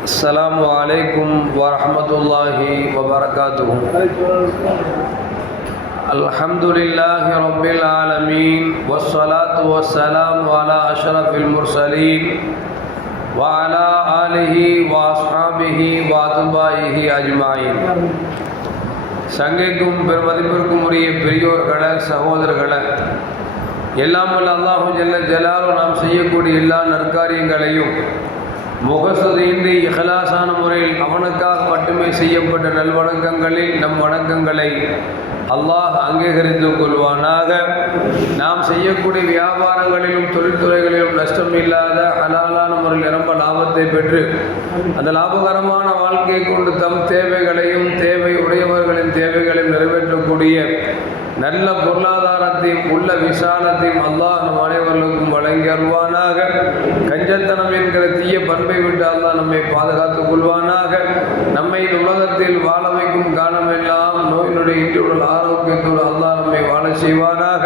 السلام عليكم ورحمة الله وبركاته الحمد لله رب العالمين والصلاة والسلام على أشرف المرسلين وعلى آله وأصحابه وأتباعه أجمعين சங்கைக்கும் பெருமதிப்பிற்கும் உரிய பெரியோர்களே சகோதரர்களே எல்லாம் வல்ல அல்லாஹு ஜல்ல ஜலாலும் நாம் செய்யக்கூடிய எல்லா நற்காரியங்களையும் முகசுதியின்றி இகலாசான முறையில் அவனுக்காக மட்டுமே செய்யப்பட்ட நல்வணக்கங்களில் நம் வணக்கங்களை அல்லாஹ் அங்கீகரித்து கொள்வானாக. நாம் செய்யக்கூடிய வியாபாரங்களிலும் தொழில்துறைகளிலும் நஷ்டம் இல்லாத ஹலாலான முறையில் நிரம்ப லாபத்தை பெற்று அந்த லாபகரமான வாழ்க்கையை கொண்டு தம் தேவைகளையும் தேவை உடையவர்களின் தேவைகளையும் நிறைவேற்றக்கூடிய நல்ல பொருளாதாரத்தையும் உள்ள விசாலத்தையும் அல்லாஹ் நம் அனைவர்களுக்கும் அருள்வானாக. கஞ்சத்தனம் என்கிற தீய பண்பை விட்டு அல்லா நம்மை பாதுகாத்துக் கொள்வானாக. நம்மை உலகத்தில் வாழ வைக்கும் காலமெல்லாம் நோயினுடைய இன்றுள்ள ஆரோக்கியத்தோடு அல்லா நம்மை வாழ செய்வானாக.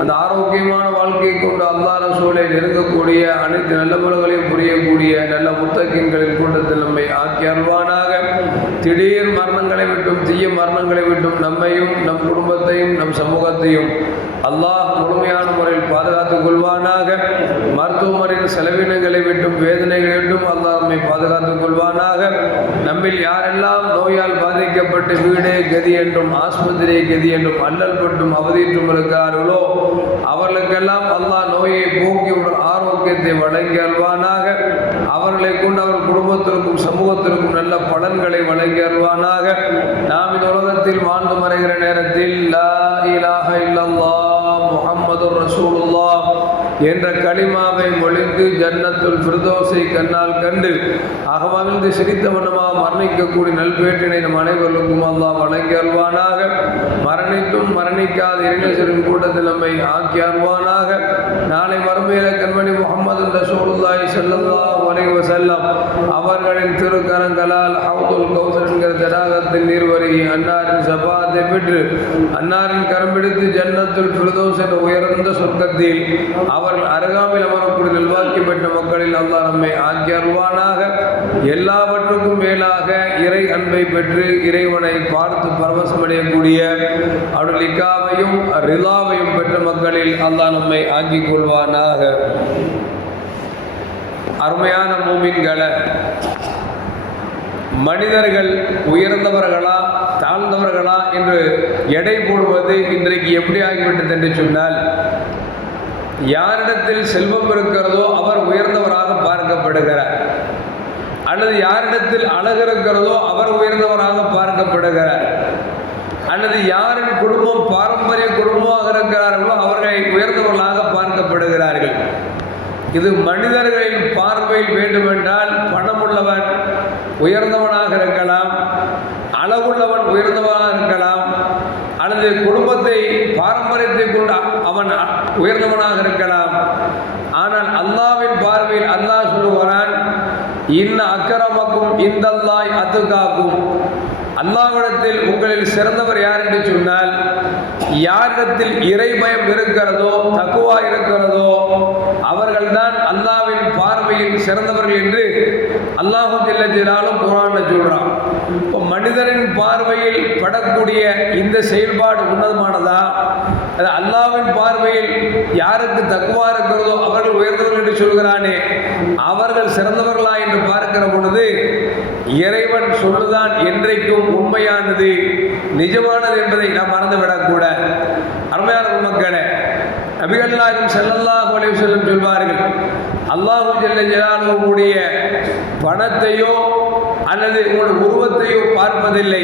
அந்த ஆரோக்கியமான வாழ்க்கையை கொண்டு அல்லா சூழலில் இருக்கக்கூடிய அனைத்து நல்ல முறைகளையும் புரியக்கூடிய நல்ல முத்தக்கின்களின் கூட்டத்தில் நம்மை ஆக்கி அருள்வானாக. திடீர் மரணங்களை விட்டும் தீய மரணங்களை விட்டும் நம்மையும் நம் குடும்பத்தையும் நம் சமூகத்தையும் அல்லாஹ் முழுமையான முறையில் பாதுகாத்துக் கொள்வானாக. மருத்துவமனையின் செலவினங்களை விட்டும் வேதனைகளை விட்டும் அல்லாஹ் நம்மை பாதுகாத்துக் கொள்வானாக. நம்மில் யாரெல்லாம் நோயால் பாதிக்கப்பட்டு வீடே கதி என்றும் ஆஸ்பத்திரியை கதி என்றும் அல்லல் பட்டும் அவதியிட்டும் இருக்கிறார்களோ அவர்களுக்கெல்லாம் அல்லாஹ் நோயை போக்கி ஆரோக்கியத்தை வழங்கி அல்வானாக அவர்களை கொண்டு அவர் குடும்பத்திற்கும் சமூகத்திற்கும் நல்ல பலன்களை வழங்கி அல்வானாக நாம் இந்த உலகத்தில் வாழ்ந்து மறைகிற நேரத்தில் லா இலாஹ இல்லல்லாஹ் முஹம்மது ரசூலுல்லாஹ் என்ற களிமாவை மொழிந்து ஜன்னத்துள் பிரதோசை கண்ணால் கண்டு அகமகிழ்ந்து சிரித்தவனமாக மரணிக்கக்கூடிய நல்பேட்டினை நம் அனைவருக்கும் அல்லாஹ் வழங்கி அல்வானாக மரணித்தும் மரணிக்காத இளைஞரின் கூட்டத்தில் நம்மை ஆக்கி அல்வானாக நாளை மறுமையில கண்மணி முகமது ரசூலுல்லாஹி ஸல்லல்லாஹு அலைஹி வஸல்லம் அவர்களின் திருக்கரங்களால் ஹவுதுல் கௌசர் என்கிற தடாகத்தின் நீர்வருகி அன்னாரின் சபாத்தை பெற்று அன்னாரின் கரம் பிடித்து ஜன்னத்துல் பிரதோஸ் என்ற உயர்ந்த சொர்க்கத்தில் அவர்கள் அருகாமையில் அமரக்கூடிய நல்வாக்கி பெற்ற மக்களில் அல்லா நம்மை ஆக்கி அருவானாக எல்லாவற்றுக்கும் மேலாக இறை அன்பை பெற்று இறைவனை பார்த்து பரவசமடையக்கூடிய அவருடைய லிக்காவையும் ரிலாவையும் பெற்ற மக்களில் அல்லா நம்மை ஆக்கிக் கொள்வானாக. அருமையான மூமின்களை மனிதர்கள் உயர்ந்தவர்களா தாழ்ந்தவர்களா என்று எடை போடுவது இன்றைக்கு எப்படி ஆகிவிட்டது என்று சொன்னால் யாரிடத்தில் செல்வம் இருக்கிறதோ அவர் உயர்ந்தவராக பார்க்கப்படுகிறார். அல்லது யாரிடத்தில் அழகு இருக்கிறதோ அவர் உயர்ந்தவராக பார்க்கப்படுகிறார். அல்லது யாரின் குடும்பம் பாரம்பரிய குடும்பமாக இருக்கிறார்களோ அவர்களை உயர்ந்தவர்களாக பார்க்கப்படுகிறார்கள். இது மனிதர்களின் பார்வையில் வேண்டுமென்றால் பணமுள்ளவன் உயர்ந்தவனாக இருக்கலாம் அளவுள்ளவன் உயர்ந்தவனாக இருக்கலாம் அல்லது குடும்பத்தை பாரம்பரியத்தை கொண்டு அவன் உயர்ந்தவனாக இருக்கலாம். ஆனால் அல்லாவின் பார்வையில் அல்லாஹ் சொல்லுவான் இன்ன அக்கரமக்கும் இந்தல்லாய் அத்துக்காக்கும் அல்லாவிடத்தில் உங்களில் சிறந்தவர் யார் என்று சொன்னால் யாரிடத்தில் இறைமயம் இருக்கிறதோ தக்குவா இருக்கிறதோ அவர்கள்தான் அல்லாவின் பார்வையில் சிறந்தவர்கள் என்று அல்லாஹு ஜில்லாலும் குரான் சொல்றான். இப்போ மனிதரின் பார்வையில் படக்கூடிய இந்த செயல்பாடு உன்னதமானதா? அது அல்லாவின் பார்வையில் யாருக்கு தக்குவா இருக்கிறதோ அவர்கள் உயர்ந்தவர்கள் என்று சொல்கிறானே. அவர்கள் சிறந்தவர்களா என்று பார்க்கிற பொழுது இறைவன் சொல்லுதான் என்றைக்கும் உண்மையானது நிஜமானது என்பதை நாம் மறந்துவிடக்கூட. அருமையான மக்களே நபிகள் நாயகம் செல்லல்லாஹு சொல்வார்கள் அல்லாஹு ஜல்ல பணத்தையோ அல்லது உங்களுடைய உருவத்தையோ பார்ப்பதில்லை.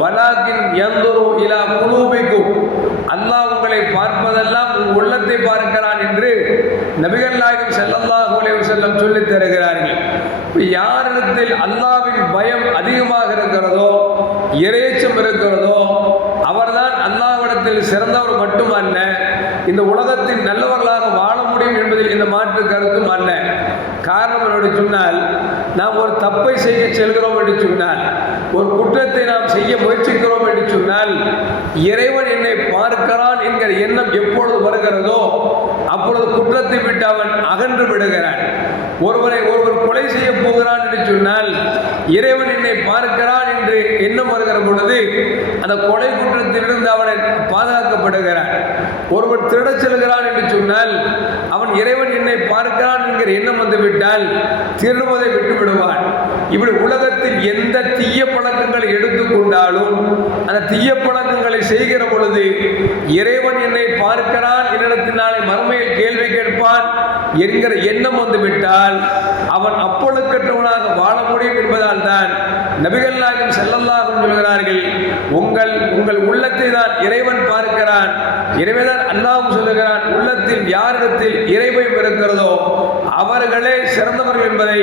வலாக்கின் எந்தொரு இலா குலூபிக்கும். அல்லாஹ் உங்களை பார்ப்பதெல்லாம் உங்கள் உள்ளத்தை பார்க்கிறான் என்று நபிகள் நாயகம் செல்லல்லாஹு செல்லம் சொல்லித் தருகிறார்கள். இப்போ யாரிடத்தில் அல்லாவின் பயம் அதிகமாக இருக்கிறதோ இறைச்சம் இருக்கிறதோ அவர்தான் அல்லாவிடத்தில் சிறந்தவர் மட்டுமல்ல இந்த உலகத்தின் நல்லவர்களாக வாழ முடியும் என்பதில் இந்த மாற்று கருத்தும் அல்ல. காரணம் என்று சொன்னால் நாம் ஒரு தப்பை செய்ய செல்கிறோம் என்று சொன்னால் ஒரு குற்றத்தை நாம் செய்ய முயற்சிக்கிறோம் என்று சொன்னால் இறைவன் என்னை பார்க்கிறான் என்கிற எண்ணம் எப்பொழுது வருகிறதோ அப்பொழுது குற்றத்தை விட்டு அவன் அகன்று விடுகிறான். ஒருவரை ஒருவர் கொலை செய்ய போகிறான் என்று சொன்னால் இறைவன் என்னை பார்க்கிறான் என்று எண்ணம் வருகிற பொழுது அந்த கொலை குற்றத்திலிருந்து அவனை பாதுகாக்கப்படுகிறான். ஒருவர் திருடச் செல்கிறான் என்று சொன்னால் இறைவன் என்னை பார்க்கிறான் என்கிற எண்ணம் வந்துவிட்டால் திருடுவதை விட்டு விடுவான் இப்படி உலகத்தில் எந்த தீய பழக்கங்களை எடுத்துக்கொண்டாலும் அந்த தீய பழக்கங்களை செய்கிற பொழுது இறைவன் என்னை பார்க்கிறான் என்னிடத்தில் நாளை மறுமையில் கேள்வி கேட்பான் என்கிற எண்ணம் வந்து விட்டால் அவன் அப்பொழுக்கற்றவனாக வாழ முடியும் என்பதால் தான் நபிகள் நாயகம் செல்லல்லாகும் சொல்கிறார்கள் உங்கள் உங்கள் உள்ளத்தை தான் இறைவன் பார்க்கிறான். எனவேதான் அல்லாவும் சொல்லுகிறான் உள்ளத்தில் யாரிடத்தில் இறைவன் இருக்கிறதோ அவர்களே சிறந்தவர்கள் என்பதை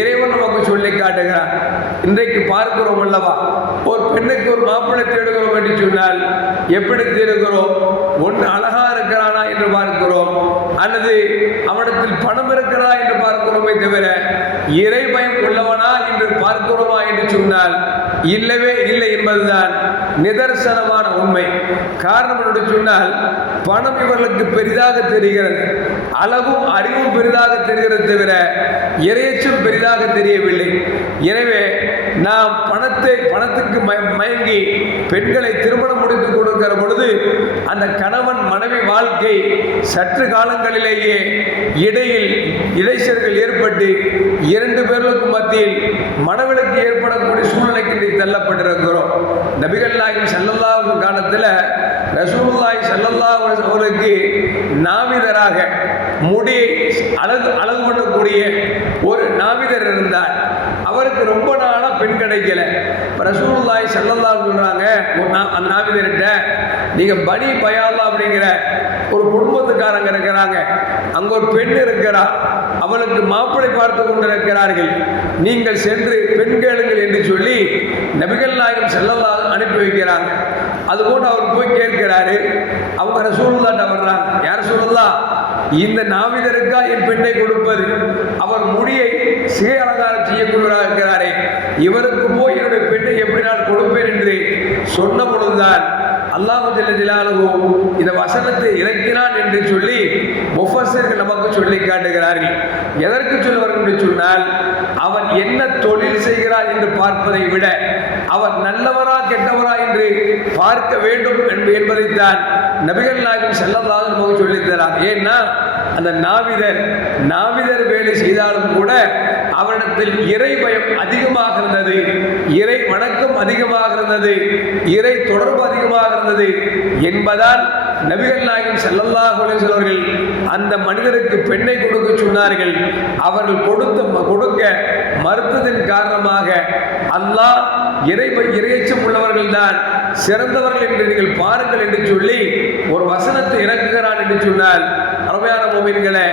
இறைவன் நமக்கு சொல்லி காட்டுகிறான். இன்றைக்கு பார்க்கிறோம் அல்லவா? ஒரு பெண்ணுக்கு ஒரு மாப்பிள்ளை தேடுகிறோம் என்று சொன்னால் எப்படி தேடுகிறோம்? ஒன்று அழகா இருக்கிறானா என்று பார்க்கிறோம். அல்லது அவனிடத்தில் பணம் இருக்கிறதா என்று பார்க்கிறோமே தவிர இறை பயம் உள்ளவனா என்று பார்க்கிறோமா என்று சொன்னால் இல்லவே இல்லை என்பதுதான் நிதர்சனமான உண்மை. காரணம் என்று சொன்னால் பணம் இவர்களுக்கு பெரிதாக தெரிகிறது அளவும் அறிவும் பெரிதாக தெரிகிறது தவிர இறையச்சும் பெரிதாக தெரியவில்லை. எனவே நாம் பணத்தை பணத்துக்கு மய- மயங்கி பெண்களை திருமணம் முடித்து கொடுக்கிற பொழுது அந்த கணவன் மனைவி வாழ்க்கை சற்று காலங்களிலேயே இடையில் இடைச்சல்கள் ஏற்பட்டு இரண்டு பேர்களுக்கு மத்தியில் மனவிலக்கு ஏற்படக்கூடிய சூழ்நிலைக்கு இன்றைக்கு தள்ளப்பட்டிருக்கிறோம். நபிகள் நாயகம் செல்லல்லாஹு காலத்தில் ரசூல்லாய் செல்லல்லா அவர்களுக்கு நாவிதராக முடி அழகு அழகு பண்ணக்கூடிய ஒரு நாவிதர் இருந்தார். அவருக்கு ரொம்ப நாளாக பெண் கிடைக்கல. ரசூல்லாய் செல்லல்லா சொல்கிறாங்க ஒரு அந்த நாவிதர்கிட்ட நீங்கள் பனி பயாலா அப்படிங்கிற ஒரு குடும்பத்துக்காரங்க இருக்கிறாங்க. அங்க ஒரு பெண் இருக்கிறார் அவளுக்கு மாப்பிளை பார்த்து கொண்டிருக்கிறார்கள். நீங்கள் சென்று பெண் கேளுங்கள் என்று சொல்லி நபிகள் நாயகம் செல்லல்லாஹு அனுப்பி வைக்கிறாங்க. அது கூட அவர் போய் கேட்கிறாரு. அவங்க ரசூலுல்லாட்ட வர்றாங்க. யார் சொல்லலா இந்த நாவிதருக்கா என் பெண்ணை கொடுப்பது. அவர் முடியை சிகை அலங்காரம் செய்யக்கூடியவராக இருக்கிறாரே. இவருக்கு போய் என்னுடைய பெண்ணை எப்படி நான் கொடுப்பேன்? என்று சொன்ன பொழுதுதான் அல்லாஹு ஜல்ல இந்த வசனத்தை இறக்கினான் என்று சொல்லி முஃபசர்கள் நமக்கு சொல்லி காட்டுகிறார்கள். எதற்கு சொல்லுவார்கள் என்று சொன்னால் அவன் என்ன தொழில் செய்கிறான் என்று பார்ப்பதை விட அவன் நல்லவரா கெட்டவரா என்று பார்க்க வேண்டும் என்பதைத்தான் நபிகள் நாயகம் செல்லதாக நமக்கு சொல்லித்தரான் ஏன்னா அந்த நாவிதர் நாவிதர் வேலை செய்தாலும் கூட காலத்தில் இறை பயம் அதிகமாக இருந்தது. இறை வணக்கம் அதிகமாக இருந்தது. இறை தொடர்பு அதிகமாக இருந்தது. என்பதால் நபிகள் நாயகம் ஸல்லல்லாஹு அலைஹி அவர்கள் அந்த மனிதருக்கு பெண்ணை கொடுக்க சொன்னார்கள். அவர்கள் கொடுத்த கொடுக்க மறுத்ததின் காரணமாக அல்லாஹ் இறை இறையச்சம் உள்ளவர்கள் தான் சிறந்தவர்கள் என்று நீங்கள் பாருங்கள் என்று சொல்லி ஒரு வசனத்தை இறக்குகிறான் என்று சொன்னால் அருமையான மோமின்களே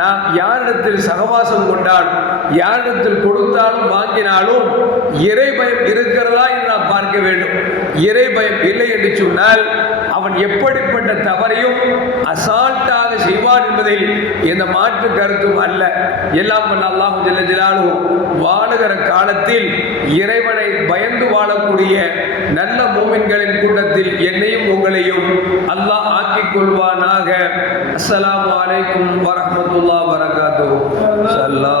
நாம் யாரிடத்தில் சகவாசம் கொண்டாலும் யாரிடத்தில் கொடுத்தாலும் வாங்கினாலும் இறை பயம் இருக்கிறதா என்று நாம் பார்க்க வேண்டும். இறை பயம் இல்லை என்று சொன்னால் அவன் எப்படிப்பட்ட தவறையும் அசால்ட்டாக செய்வான் என்பதில் எந்த மாற்று கருத்தும் அல்ல. எல்லாம் வல்ல அல்லாஹு ஜல்ல வாழுகிற காலத்தில் இறைவனை பயந்து வாழக்கூடிய நல்ல மூமின்களின் கூட்டத்தில் என்னையும் உங்களையும் ஆக்கிக் கொள்வானாக அஸ்லாம் வலைக்கும் வரமத்துல்லா வரகாத்து சல்லா